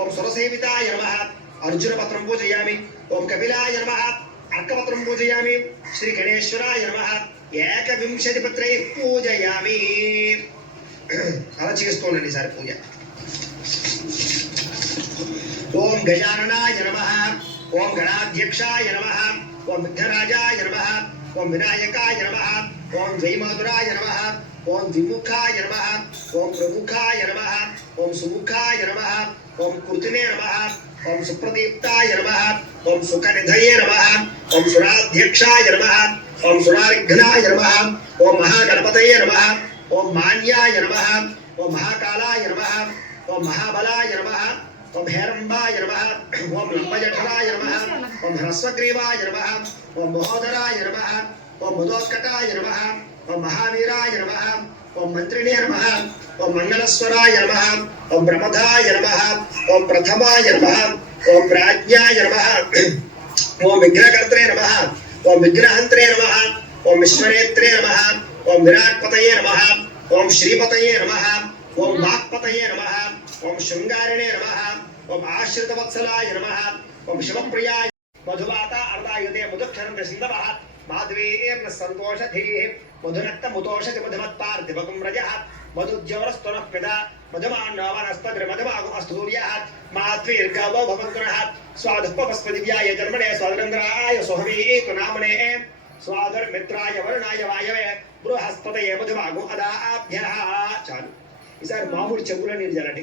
ओम सुरसेविताय नमः अर्जुनपत्रं पूजयामि। ओम कपिलाय नमः अर्कपत्रं पूजयामि। श्री गणेश्वराय नमः एकविंशति पत्रैः पूजयामि। అలా చేస్తోండండి సార్ పూజ। ओम गजाननाय नमः ओम गणाध्यक्षाय नमः ओम विघ्नराजाय नमः ओम विनायकाय नमः ओम जयमाधुराय नमः ओम विमुखाय नमः ओम प्रमुखाय नमः ओम सुमुखाय नमः ओम कृतिने नमः ओम सुप्रदीप्ताय नमः ओम सुखनिधये नमः ओम सुराध्यक्षाय नमः ओम सुरारिघ्नाय नमः ओम महागणपतये नमः ओम मान्याय नमः ओम महाकालाय नमः ओम महाबलाय नमः ओम हेरंबाय नमः ओम लंबजठराय नमः ओम ह्रस्वग्रीवाय नमः ओम महोदराय नमः ओम मदोत्कटाय नमः ओम महावीराय नमः ओम मंत्रिणे नमः ओम मंगलस्वराय नमः ओम प्रमथाय नमः ओम प्रथमाय नमः ओम प्राज्ञाय नमः ओम विघ्नकर्त्रे नमः ओम विघ्नहंत्रे नमः ओम विश्वनेत्रे नमः ओम विराट्पतये नमः ओम श्रीपतये नमः ओम वाक्पतये नमः ओम शृंगारिणे नमः ओम आश्रितवत्सलाय नमः ओम शिवप्रियाय मधुवाता अर्धायुते मधुक्षरन्त सिन्धवः माधवीर्न सन्तोषधीः मधुनक्त मुतोषति मधुमत्पार्थिवकं रजः मधुज्यवरस्तनः पिता मधुमान्नवनस्पतिर्मधुमागो अस्तूर्यः माध्वीर्गावो भवन्तुनः स्वादुपस्पदिव्याय जन्मने स्वादरन्द्राय सोहवीतु नामने स्वादुर्मित्राय वरुणाय वायवे बृहस्पतये मधुमागो अदाभ्यः। చాలు ఈసారి మామూలు చెంబులో నీళ్ళు జల్లండి।